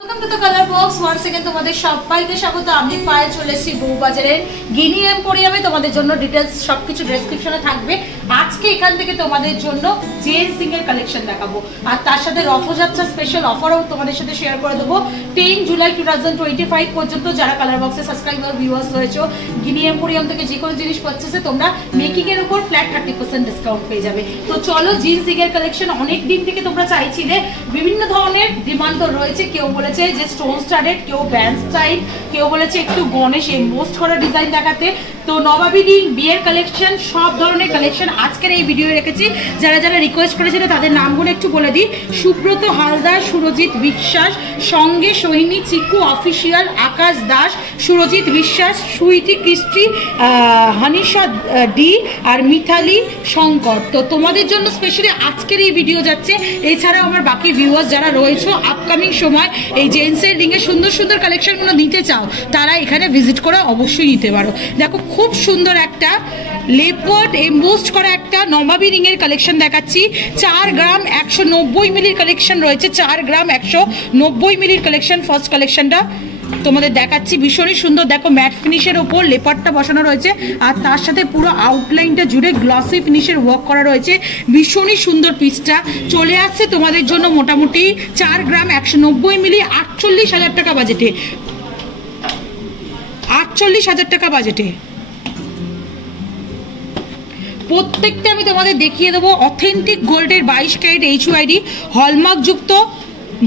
Welcome to the Color Box. Once again তোমাদের সবাইকে স্বাগত। আমি পায়ে চলে এসেছি বউবাজারের গিনি এম্পোরিয়ামে। তোমাদের জন্য ডিটেইলস সবকিছু ডেসক্রিপশনে থাকবে। আজকে এখান থেকে তোমাদের জন্য জেন্টস এর কালেকশন দেখাবো, আর তার সাথে রথযাত্রা স্পেশাল অফারও তোমাদের সাথে শেয়ার করে দেবো। 10 জুলাই 2025 পর্যন্ত যারা কালার বক্সে সাবস্ক্রাইবার ভিউয়ার্স রয়েছে, গিনি এম্পোরিয়াম থেকে যে কোনো জিনিস পারচেসে তোমরা মেকিং এর উপর ফ্ল্যাট 30% ডিসকাউন্ট পেয়ে যাবে। তো চলো, জিন্স এর কালেকশন অনেক দিন থেকে তোমরা চাইছিলে, বিভিন্ন ধরনের ডিমান্ড তো রয়েছে। কেউ বলেছে যে স্টোন স্টাডেড, কেউ ব্যান্ড স্টাইল, কেউ বলেছে একটু গণেশ এমবোস্ট করা ডিজাইন দেখাতে। তো নবাবী রিং, বিয়ের কালেকশন, সব ধরনের কালেকশন আজকের এই ভিডিও রেখেছি। যারা যারা রিকোয়েস্ট করেছিল তাদের নামগুলো একটু বলে দিই। সুব্রত হালদার, সুরজিৎ বিশ্বাস, সঙ্গে সোহিনী চিকু অফিসিয়াল, আকাশ দাস, সুরজিৎ বিশ্বাস, সুইটি কৃষ্টি, হানিশা ডি আর মিথালি শঙ্কর। তো তোমাদের জন্য স্পেশালি আজকের এই ভিডিও যাচ্ছে। এছাড়া আমার বাকি ভিউয়ার্স যারা রয়েছে, আপকামিং সময় এই জেন্টসের রিং এর সুন্দর সুন্দর কালেকশনগুলো নিতে চাও, তারা এখানে ভিজিট করে অবশ্যই নিতে পারো। দেখো, খুব সুন্দর একটা লেপার্ড এমবোস্ট করা একটা নবাবী রিং এর কালেকশন দেখাচ্ছি। 4 গ্রাম 190 মিলির কালেকশন রয়েছে। 4 গ্রাম 190 মিলির কালেকশন। ফার্স্ট কালেকশনটা তোমাদের দেখাচ্ছি, ভীষণই সুন্দর। দেখো, ম্যাট ফিনিশের ওপর লেপারটা বসানো রয়েছে, আর তার সাথে পুরো আউটলাইনটা জুড়ে গ্লসি ফিনিশের ওয়ার্ক করা রয়েছে। ভীষণই সুন্দর পিসটা চলে আসছে তোমাদের জন্য মোটামুটি 4 গ্রাম 190 মিলি 48,000 টাকা বাজেটে। 48,000 টাকা বাজেটে প্রত্যেকটা আমি তোমাদের দেখিয়ে দেবো। অথেন্টিক গোল্ডের 22 ক্যারেট HUID হলমার্ক যুক্ত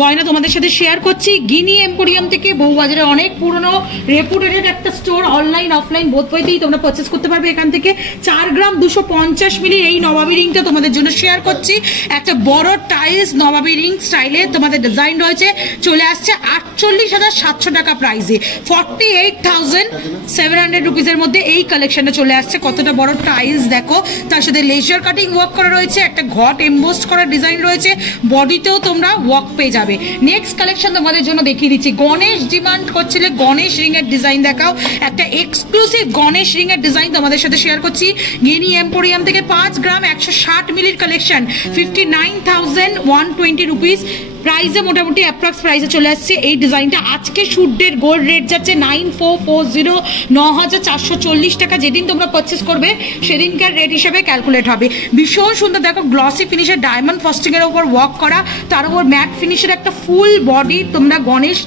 গয়না তোমাদের সাথে শেয়ার করছি। গিনি এম্পোরিয়াম থেকে বউবাজারে অনেক পুরনো রেপুটেড একটা স্টোর, অনলাইন অফলাইন বোথ ওয়েতেই তোমরা পারচেস করতে পারবে এখান থেকে। 4 গ্রাম 250 মিলি এই নবাবী রিংটা তোমাদের জন্য শেয়ার করছি। একটা বড় টাইলস নবাবী রিং স্টাইলে তোমাদের ডিজাইন রয়েছে, চলে আসছে 48,700 টাকা প্রাইসে। 48,700 রুপিসের মধ্যে এই কালেকশনটা চলে আসছে। কতটা বড় টাইলস দেখো, তার সাথে লেজার কাটিং ওয়ার্ক করা রয়েছে, একটা ঘট এমবোস্ট করা ডিজাইন রয়েছে, বডিতেও তোমরা ওয়ার্ক পেয়ে যাবে। নেক্সট কালেকশন তোমাদের জন্য দেখিয়ে দিচ্ছি। গণেশ ডিমান্ড করছিলে, গণেশ রিং এর ডিজাইন দেখাও। একটা এক্সক্লুসিভ গণেশ রিং এর ডিজাইন তোমাদের সাথে শেয়ার করছি। গিনি এম্পোরিয়াম থেকে 5 গ্রাম 160 মিলির কালেকশন, 59,120 রুপিস প্রাইসে, মোটামুটি অ্যাপ্রক্স প্রাইসে চলে আসছে এই ডিজাইনটা। আজকে শুট ডেট গোল্ড রেট যাচ্ছে 9440, 9,440 টাকা। যেদিন তোমরা পারচেস করবে সেদিনকার রেট হিসেবে ক্যালকুলেট হবে। ভীষণ সুন্দর দেখো, গ্লসি ফিনিশের ডায়মন্ড ফস্টিং এর উপর ওয়ার্ক করা, তার উপর ম্যাট ফিনিশের একটা ফুল বডি তোমরা গণেশ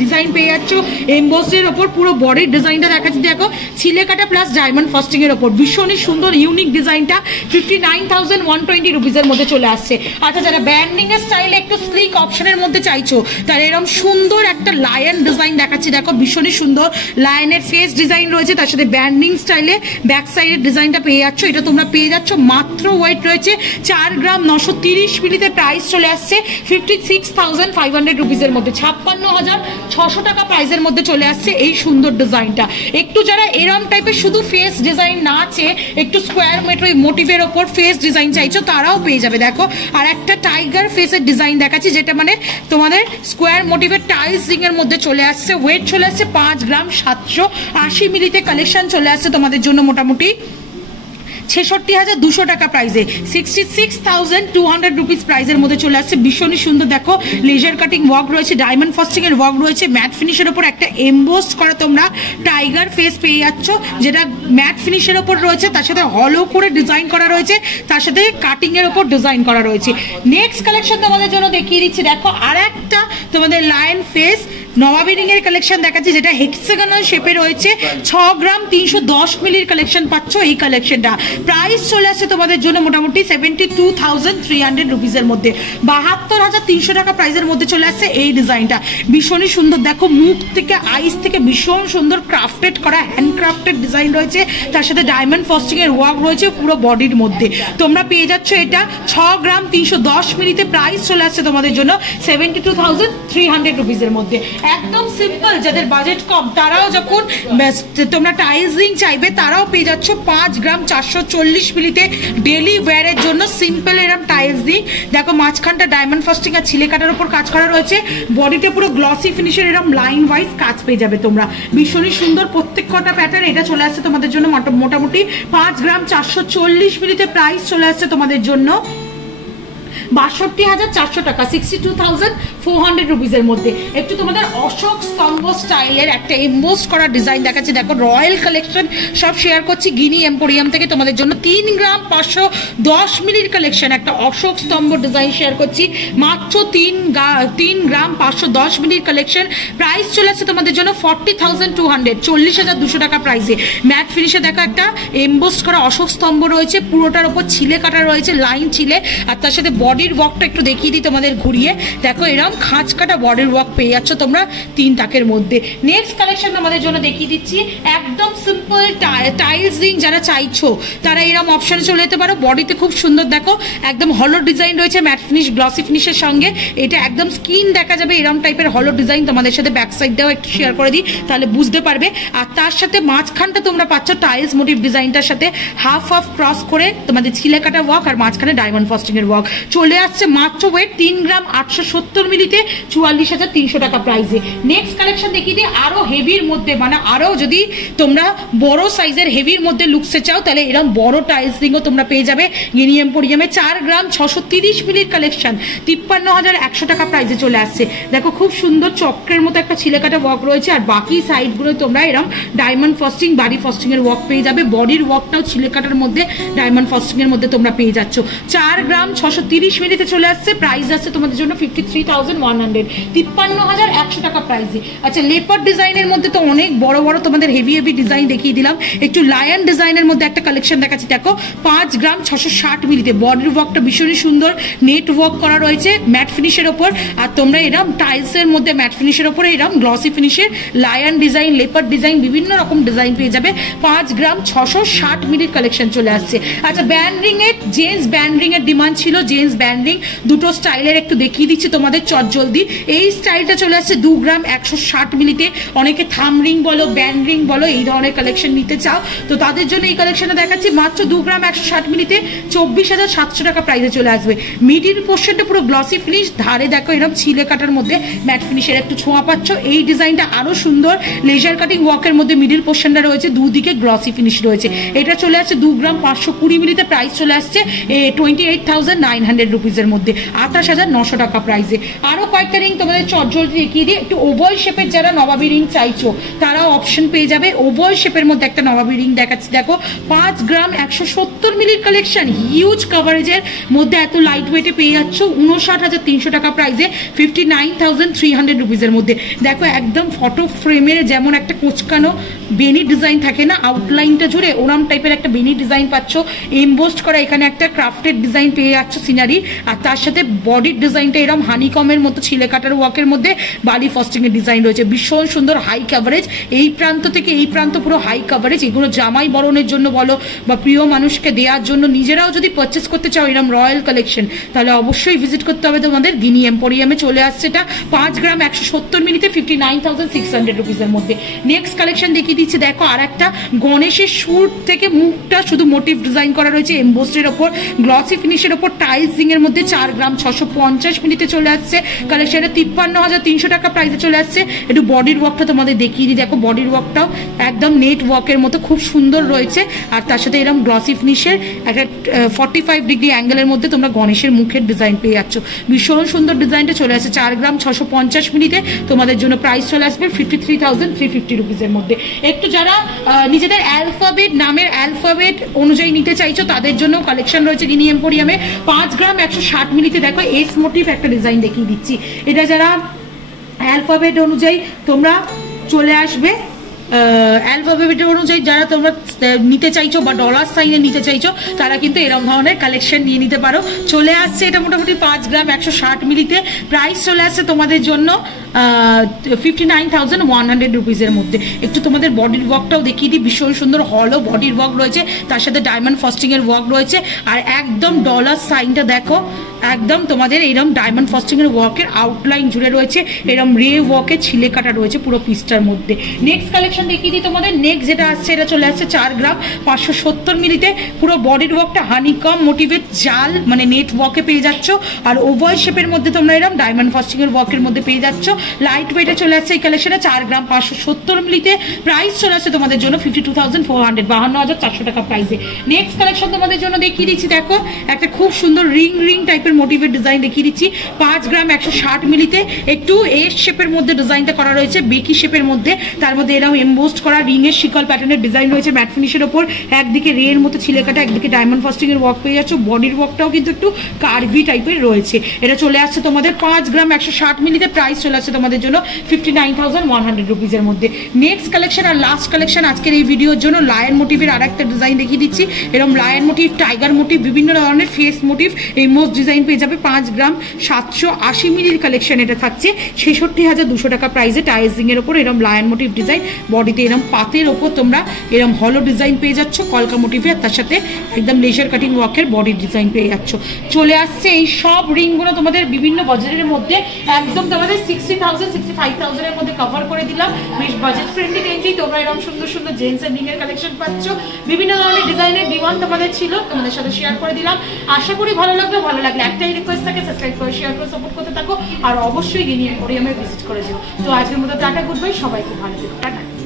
ডিজাইন পেয়ে যাচ্ছ। এমবোসের ওপর পুরো বডির ডিজাইনটা দেখাচ্ছি। দেখো, ছিলে কাটা প্লাস ডায়মন্ড ফস্টিং এর ওপর ভীষণই সুন্দর ইউনিক ডিজাইনটা 59,120 রুপিসের মধ্যে চলে আসছে। আচ্ছা, যারা ব্যান্ডিং এর স্টাইলে একটু স্লিক অপশনের মধ্যে চাইছো, তার এরকম সুন্দর একটা লায়ন ডিজাইন দেখাচ্ছি। দেখো, ভীষণই সুন্দর লায়নের ফেস ডিজাইন রয়েছে, তার সাথে ব্যান্ডিং স্টাইলে ব্যাক সাইডের ডিজাইনটা পেয়ে যাচ্ছ। এটা তোমরা পেয়ে যাচ্ছ মাত্র ওয়েট রয়েছে 4 গ্রাম 930 মিলিতে। প্রাইস চলে আসছে 56,500 রুপিসের মধ্যে, 56,600 টাকা প্রাইসের মধ্যে চলে আসছে এই সুন্দর ডিজাইনটা। একটু যারা এরম টাইপের শুধু ফেস ডিজাইন না চেয়ে একটু স্কোয়ার মোটিভের ওপর ফেস ডিজাইন চাইছো, তারাও পেয়ে যাবে। দেখো, আর একটা টাইগার ফেসের ডিজাইন দেখাচ্ছি, যেটা মানে তোমাদের স্কোয়ার মোটিভের টাইলস রিং এর মধ্যে চলে আসছে। ওয়েট চলে আসছে 5 গ্রাম 780 মিলিতে কালেকশন চলে আসছে তোমাদের জন্য মোটামুটি 66,200 টাকা প্রাইসে, 66,200 রুপিস প্রাইসের মধ্যে চলে আসছে। ভীষণই সুন্দর দেখো, লেজার কাটিং ওয়ার্ক রয়েছে, ডায়মন্ড ফস্টিং এর ওয়ার্ক রয়েছে, ম্যাট ফিনিশের ওপর একটা এমবোস্ট করা তোমরা টাইগার ফেস পেয়ে যাচ্ছ, যেটা ম্যাট ফিনিশের ওপর রয়েছে, তার সাথে হলো করে ডিজাইন করা রয়েছে, তার সাথে কাটিং এর ওপর ডিজাইন করা রয়েছে। নেক্সট কালেকশন তোমাদের জন্য দেখিয়ে দিচ্ছি। দেখো, আর একটা তোমাদের লায়ন ফেস নবাবী রিং এর কালেকশন দেখাচ্ছি, যেটা হেক্সাগোনাল শেপে রয়েছে। 6 গ্রাম 310 মিলির কালেকশন পাচ্ছ এই কালেকশনটা। প্রাইস চলে আসছে তোমাদের জন্য মোটামুটি 72,300 রুপিসের মধ্যে, 72,300 টাকা প্রাইসের মধ্যে চলে আসছে এই ডিজাইনটা। ভীষণই সুন্দর দেখো, মুখ থেকে আইস থেকে ভীষণ সুন্দর ক্রাফটেড করা হ্যান্ডক্রাফটেড ডিজাইন রয়েছে, তার সাথে ডায়মন্ড ফস্টিং এর ওয়ার্ক রয়েছে পুরো বডির মধ্যে। তোমরা পেয়ে যাচ্ছ এটা 6 গ্রাম 310 মিলিতে। প্রাইস চলে আসছে তোমাদের জন্য 72,300 রুপিসের মধ্যে। একদম সিম্পল, যাদের বাজেট কম তারাও যখন তোমরা টাইলস রিং চাইবে, তারাও পেয়ে যাচ্ছ 5 গ্রাম 440 মিলিতে ডেলি ওয়্যারের জন্য সিম্পল এরকম টাইলস রিং। দেখো, মাঝখানটা ডায়মন্ড ফস্টিং আর ছিলে কাটার উপর কাজ করা রয়েছে, বডিতে পুরো গ্লসি ফিনিশের এরকম লাইন ওয়াইজ কাজ পেয়ে যাবে তোমরা। ভীষণই সুন্দর প্রত্যেক কটা প্যাটার্ন। এটা চলে আসছে তোমাদের জন্য মোটামুটি 5 গ্রাম 440 মিলিতে। প্রাইস চলে আসছে তোমাদের জন্য 62,400 টাকা, 62,400 রুপিসের মধ্যে। একটু তোমাদের অশোক স্তম্ভ স্টাইলের একটা এমবোস করা ডিজাইন দেখাচ্ছি, দেখো রয়্যাল কালেকশন সব শেয়ার করছি গিনি এম্পোরিয়াম থেকে তোমাদের জন্য। 3 গ্রাম 510 মিলির কালেকশন, একটা অশোক স্তম্ভ ডিজাইন শেয়ার করছি মাত্র 3 গ্রাম 510 মিলির কালেকশন। প্রাইস চলে আসছে তোমাদের জন্য 40,200, 40,200 টাকা প্রাইসে। ম্যাট ফিনিশে দেখো একটা এমবোস করা অশোক স্তম্ভ রয়েছে, পুরোটার উপর ছিলে কাটা রয়েছে, লাইন ছিলে, আর তার সাথে বডির ওয়ার্কটা একটু দেখিয়ে দিই তোমাদের ঘুরিয়ে। দেখো এরকম খাঁজ কাটা বডির ওয়ার্ক পেয়ে যাচ্ছ তোমরা 3 তাকের মধ্যে। নেক্সট কালেকশন তোমাদের জন্য দেখিয়ে দিচ্ছি একদম সিম্পল টাইলস রিং যারা চাইছো তারা এরকম অপশনে চলে যেতে পারো। বডিতে খুব সুন্দর দেখো একদম হলো ডিজাইন রয়েছে ম্যাট ফিনিশ গ্লসি ফিনিশের সঙ্গে। এটা একদম স্কিন দেখা যাবে এরকম টাইপের হলো ডিজাইন। তোমাদের সাথে ব্যাক সাইডটাও একটু শেয়ার করে দিই তাহলে বুঝতে পারবে। আর তার সাথে মাঝখানটা তোমরা পাচ্ছ টাইলস মোটিভ ডিজাইনটার সাথে হাফ ক্রস করে তোমাদের ছিলে কাটা ওয়ার্ক, আর মাঝখানে ডায়মন্ড ফস্টিং এর ওয়ার্ক। চলে আসছে মাত্র ওয়েট 3 গ্রাম 870 মিলিতে 44,300 টাকা প্রাইসে। নেক্সট কালেকশন দেখিয়ে দিই আরো হেভির মধ্যে, মানে আরো যদি তোমরা বড় সাইজের হেভির মধ্যে লুকসে চাও তাহলে এরকম বড় টাইলস রিংও তোমরা পেয়ে যাবে গিনি এম্পোরিয়ামে। 4 গ্রাম 630 মিলির কালেকশন 53,100 টাকা প্রাইসে চলে আসছে। দেখো খুব সুন্দর চক্রের মতো একটা ছিলে কাটা ওয়ার্ক রয়েছে, আর বাকি সাইডগুলো তোমরা এরকম ডায়মন্ড ফস্টিং বাড়ি ফস্টিং এর ওয়ার্ক পেয়ে যাবে। বডির ওয়ার্কটাও ছিলে কাটার মধ্যে ডায়মন্ড ফস্টিং এর মধ্যে তোমরা পেয়ে যাচ্ছ। 4 গ্রাম 630 মিলিতে চলে আসছে। প্রাইস আসছে তোমাদের জন্য 53,100, 53,100 টাকা প্রাইসে। আচ্ছা লেপার ডিজাইনের মধ্যে তো অনেক বড় বড় তোমাদের হেভি হেভি ডিজাইন দেখিয়ে দিলাম। একটু লায়ন ডিজাইনের মধ্যে একটা কালেকশন দেখাচ্ছি। দেখো 5 গ্রাম 660 মিলিতে বডির ওয়ার্কটা ভীষণই সুন্দর, নেট ওয়ার্ক করা রয়েছে ম্যাট ফিনিশের ওপর। আর তোমরা এরকম টাইলসের মধ্যে ম্যাট ফিনিশের ওপরে এরকম গ্লসি ফিনিশের লায়ন ডিজাইন, লেপার ডিজাইন, বিভিন্ন রকম ডিজাইন পেয়ে যাবে। 5 গ্রাম 660 মিলির কালেকশন চলে আসছে। আচ্ছা ব্যান্ড রিং এর, জেন্টস ব্যান্ড রিং এর ডিমান্ড ছিল, জেন্টস ব্যান্ড রিং দুটো স্টাইলের একটু দেখিয়ে দিচ্ছি তোমাদের চট জলদি। এই স্টাইলটা চলে আসছে 2 গ্রাম 160 মিলিতে। অনেকে থাম রিং বলো ব্যান্ড রিং বলো এই ধরনের কালেকশন নিতে চাও তো তাদের জন্য এই কালেকশনটা দেখাচ্ছি মাত্র 2 গ্রাম 160 মিলিতে 24,700 টাকা প্রাইসে চলে আসবে। মিডিল পোর্শনটা পুরো গ্লসি ফিনিশ, ধারে দেখো এরকম ছিলে কাটার মধ্যে ম্যাট ফিনিশের একটু ছোঁয়া পাচ্ছ। এই ডিজাইনটা আরো সুন্দর, লেজার কাটিং ওয়ার্কের মধ্যে মিডিল পোর্শনটা রয়েছে, দুদিকে গ্লসি ফিনিশ রয়েছে। এটা চলে আসছে 2 গ্রাম 520 মিলিতে। প্রাইস চলে আসছে 28,900 রুপিসের মধ্যে, 28,900 টাকা প্রাইসে। আরো কয়েকটা রিং তোমাদের চটজল দেখিয়ে দিয়ে একটু ওভাল শেপের যারা নবাবী রিং চাইছো তারাও অপশন পেয়ে যাবে। ওভাল শেপের মধ্যে একটা নবাবী রিং দেখাচ্ছি। দেখো 5 গ্রাম 170 মিলির কালেকশন, হিউজ কভারেজের মধ্যে এত লাইট ওয়েটে পেয়ে যাচ্ছ 59,300 টাকা প্রাইসে, 59,300 রুপিসের মধ্যে। দেখো একদম ফটো ফ্রেমের যেমন একটা কোচকানো বেনি ডিজাইন থাকে না আউটলাইনটা জুড়ে, ওরাম টাইপের একটা বেনি ডিজাইন পাচ্ছ এমবোস্ট করা। এখানে একটা ক্রাফটেড ডিজাইন পেয়ে যাচ্ছ সিনারি, আর তার সাথে বডির ডিজাইনটা এরকম হানিকমের মতো ছিলে কাটার ওয়ার্কের মধ্যে বালি ফস্টিং এর ডিজাইন রয়েছে। ভীষণ সুন্দর হাই কভারেজ, এই প্রান্ত থেকে এই প্রান্ত পুরো হাই কভারেজ। এগুলো জামাই বরণের জন্য বলো বা প্রিয় মানুষকে দেওয়ার জন্য, নিজেরাও যদি পারচেস করতে চাও এরকম রয়্যাল কালেকশন তাহলে অবশ্যই ভিজিট করতে হবে তোমাদের গিনি এম্পোরিয়ামে। চলে আসছে এটা 5 গ্রাম 170 মিলিতে 59,600 রুপিসের মধ্যে। নেক্সট কালেকশন দেখিয়ে দিচ্ছি। দেখো আর একটা গণেশের সুর থেকে মুখটা শুধু মোটিভ ডিজাইন করা রয়েছে এমবোস্টের ওপর, গ্লসি ফিনিশের ওপর টাইলস রিং এর মধ্যে 4 গ্রাম 650 মিলিতে চলে আসছে। কালেকশনটা 53,300 টাকা প্রাইসে চলে আসছে। একটু বডির ওয়ার্কটা তোমাদের দেখিয়ে দিই। দেখো বডির ওয়ার্কটাও একদম নেট ওয়ার্কের মতো খুব সুন্দর রয়েছে, আর তার সাথে এরকম গ্লসি ফিনিশের একটা 45 ডিগ্রি অ্যাঙ্গেলের মধ্যে তোমরা গণেশের মুখের ডিজাইন পেয়ে যাচ্ছ। ভীষণ সুন্দর ডিজাইনটা চলে আসছে 4 গ্রাম 650 মিলিতে তোমাদের জন্য। প্রাইস চলে আসবে 53,350 রুপিসের মধ্যে। একটু যারা নিজেদের অ্যালফাবেট নামের অ্যালফাবেট অনুযায়ী নিতে চাইছো তাদের জন্য কালেকশন রয়েছে গিনি এম্পোরিয়ামে। 5 গ্রাম 160 মিলিতে দেখো এস মোটিভ একটা ডিজাইন দেখিয়ে দিচ্ছি। এটা যারা অ্যালফাবেট অনুযায়ী তোমরা চলে আসবে, অ্যালফাবেট অনুযায়ী যারা তোমরা নিতে চাইছো বা ডলার সাইনে নিতে চাইছো তারা কিন্তু এরকম ধরনের কালেকশন নিয়ে নিতে পারো। চলে আসছে এটা মোটামুটি 5 গ্রাম 160 মিলিতে। প্রাইস চলে আসছে তোমাদের জন্য 59,100 রুপিসের মধ্যে। একটু তোমাদের বডির ওয়ার্কটাও দেখিয়ে দিই। ভীষণ সুন্দর হলো বডির ওয়ার্ক রয়েছে, তার সাথে ডায়মন্ড ফস্টিং এর ওয়ার্ক রয়েছে, আর একদম ডলার সাইনটা দেখো একদম তোমাদের এরকম ডায়মন্ড ফস্টিং এর ওয়ার্কের আউটলাইন জুড়ে রয়েছে, এরকম রে ওয়ার্কে ছিলে কাটা রয়েছে পুরো পিসটার মধ্যে। নেক্সট কালেকশন দেখিয়ে দিই তোমাদের। নেক্সট যেটা আসছে এটা চলে আসছে 4 4 গ্রাম 570 মিলিতে। পুরো বডির ওয়ার্কটা হানিকম মোটিভেট জাল মানে নেট ওয়ার্কে পেয়ে যাচ্ছ। আর ওভাল শেপের মধ্যে তোমরা এরকম ডায়মন্ড ফাস্টিং এর ওয়ার্কের মধ্যে পেয়ে যাচ্ছ। লাইট ওয়েটে চলে আসছে এই কালেকশনে 4 গ্রাম 570 মিলিতে। প্রাইস চলে আসছে তোমাদের জন্য 52,400, 52,400 টাকা প্রাইসে। নেক্সট কালেকশন তোমাদের জন্য দেখিয়ে দিচ্ছি। দেখো একটা খুব সুন্দর রিং টাইপের মোটিভেট ডিজাইন দেখিয়ে দিচ্ছি। 5 গ্রাম 160 মিলিতে একটু এস শেপের মধ্যে ডিজাইনটা করা রয়েছে, বেকি শেপের মধ্যে। তার মধ্যে এরকম এমবোস্ট করা রিং এর শিকল প্যাটার্নের ডিজাইন রয়েছে ম্যাট ফিনিশের ওপর। একদিকে রে এর মতো ছিলে কাটা, একদিকে ডায়মন্ড ফাস্টিং এর ওয়ার্ক পেয়ে যাচ্ছ। বডির ওয়ার্কটাও কিন্তু একটু কার্ভি টাইপের রয়েছে। এটা চলে আসছে তোমাদের 5 গ্রাম 160 মিলিতে। প্রাইস চলে আসছে তোমাদের জন্য 59,100 রুপিজের মধ্যে। নেক্সট কালেকশন আর লাস্ট কালেকশন আজকের এই ভিডিওর জন্য লায়ন মোটিভের আর একটা ডিজাইন দেখিয়ে দিচ্ছি। এরকম লায়ন মোটিভ, টাইগার মোটিভ, বিভিন্ন ধরনের ফেস মোটিভ এই মোস্ট ডিজাইন পেয়ে যাবে। 5 গ্রাম 780 মিলির কালেকশন এটা থাকছে 66,200 টাকা প্রাইসে। টাইজিং এর ওপর এরকম লায়ন মোটিভ ডিজাইন, বডিতে এরকম পাতের ওপর তোমরা এরকম হলো ডিজাইন পেয়ে যাচ্ছ কলকা মোটিভে। আর তার সাথে একদম লেজার কাটিং ওয়ার্কের বডির ডিজাইন পেয়ে যাচ্ছ। চলে আসছে এই সব রিংগুলো তোমাদের বিভিন্ন বাজারের মধ্যে, একদম তোমাদের 60,000 65,000 এর মধ্যে কভার করে দিলাম। বেশ বাজেট ফ্রেন্ডলি রেঞ্জেই তোমরা এরকম সুন্দর সুন্দর জেন্টস এর রিংয়ের কালেকশন পাচ্ছ। বিভিন্ন ধরনের ডিজাইনের ডিমান্ড তোমাদের ছিল, তোমাদের সাথে শেয়ার করে দিলাম। আশা করি ভালো লাগবে। ভালো লাগলে একটাই রিকোয়েস্ট থাকে, সাবস্ক্রাইব করে শেয়ার করে সাপোর্ট করতে থাকো। আর অবশ্যই গিনি এম্পোরিয়ামে ভিজিট করে যাও। তো আজকের মতো টাটা, গুড বাই, সবাই খুব ভালো থেকো, টাটা।